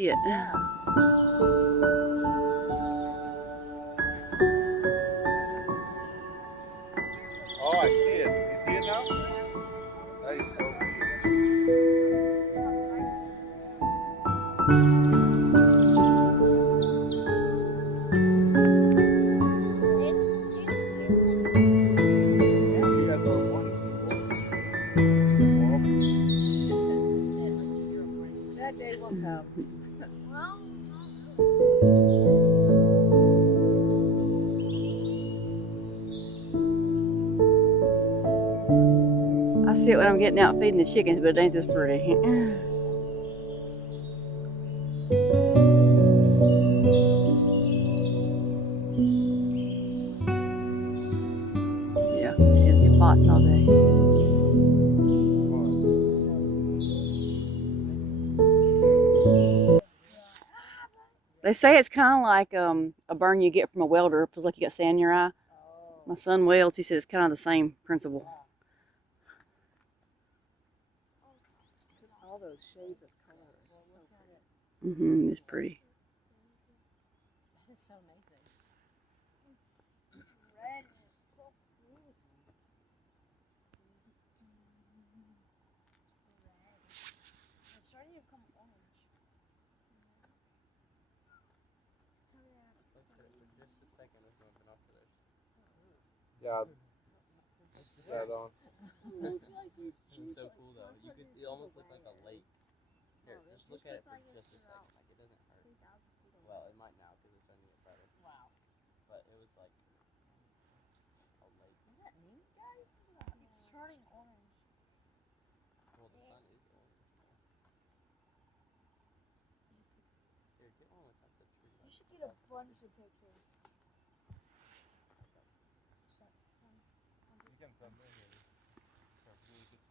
see it. Yeah. Oh, I see it. You see it now? That is so yeah, you guys are one people. That day will come. I see it when I'm getting out feeding the chickens, but it ain't this pretty. Yeah, seeing spots all day. They say it's kind of like a burn you get from a welder. It feels like you got sand in your eye. My son welds. He said it's kind of the same principle. All those shades of color are so pretty. It's pretty. That is so amazing. It's red and it's so beautiful. Red. It's starting to become orange. Just a second with my binoculars. Yeah. That on. It's so cool though. It almost looked like a lake. Here, just look at it for just a second. Like it doesn't hurt. Well, it might now because it's starting to get brighter. Wow. But it was like a lake. Isn't that neat, guys? It's turning orange. Well, the sun is orange. Here, get one without the tree. You should get a bunch of pictures. You can come in here.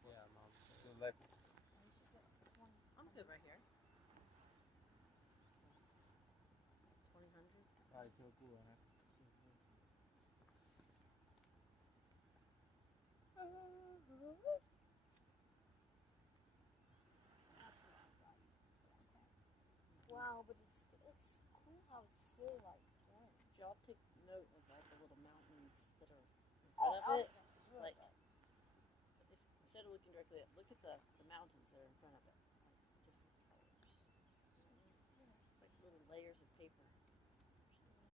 Yeah, Mom. So let I'm good right here. 2000. that is so cool, huh? Wow, but it's cool how it's still like orange. Y'all take note of all the little mountains that are in front of it. Like, if, instead of looking directly at, look at the mountains that are in front of it. Like different colors. Like little layers of paper.